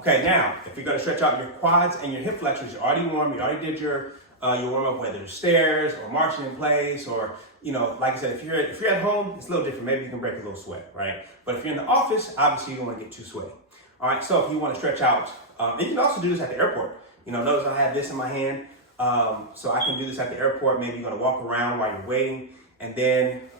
Okay, now, if you're gonna stretch out your quads and your hip flexors, you're already warm, you already did your warm up, whether it's stairs or marching in place, or, like I said, if you're at home, it's a little different. Maybe you can break a little sweat, right? But if you're in the office, obviously you don't wanna get too sweaty. All right, so if you wanna stretch out, and you can also do this at the airport. Notice I have this in my hand, so I can do this at the airport. Maybe you're gonna walk around while you're waiting, and then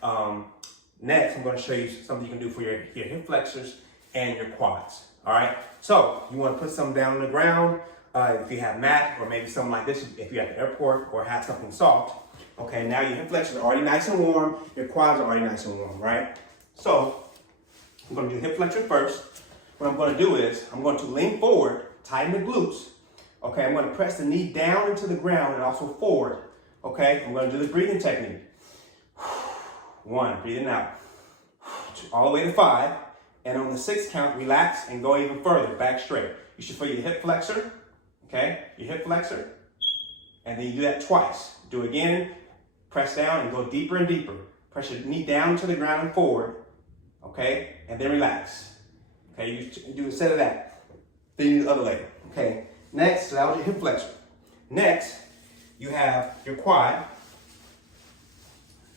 next I'm gonna show you something you can do for your hip flexors and your quads. All right, so you want to put something down on the ground, if you have mat, or maybe something like this if you're at the airport, or have something soft. Okay, now your hip flexors are already nice and warm, your quads are already nice and warm, right? So I'm going to do hip flexor first. What I'm going to do is I'm going to lean forward, tighten the glutes. Okay, I'm going to press the knee down into the ground and also forward. Okay, I'm going to do the breathing technique. 1, breathing out, all the way to 5. And on the 6th count, relax and go even further, back straight. You should feel your hip flexor, okay? Your hip flexor. And then you do that twice. Do it again, press down and go deeper and deeper. Press your knee down to the ground and forward, okay? And then relax. Okay, you do a set of that. Then you do the other leg, okay? Next, so that was your hip flexor. Next, you have your quad.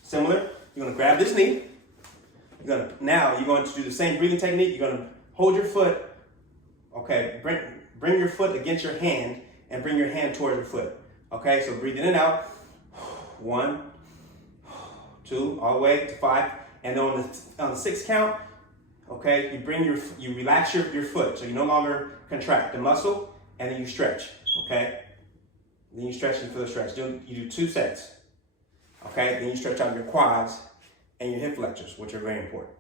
Similar, you're gonna grab this knee. Now you're going to do the same breathing technique. You're going to hold your foot, okay, bring your foot against your hand and bring your hand towards your foot. Okay, so breathe in and out. 1, 2, all the way to 5. And then on the 6th count, okay, you relax your foot. So you no longer contract the muscle, and then you stretch, okay? Then you stretch for the stretch. You do 2 sets, okay? Then you stretch out your quads and your hip flexors, which are very important.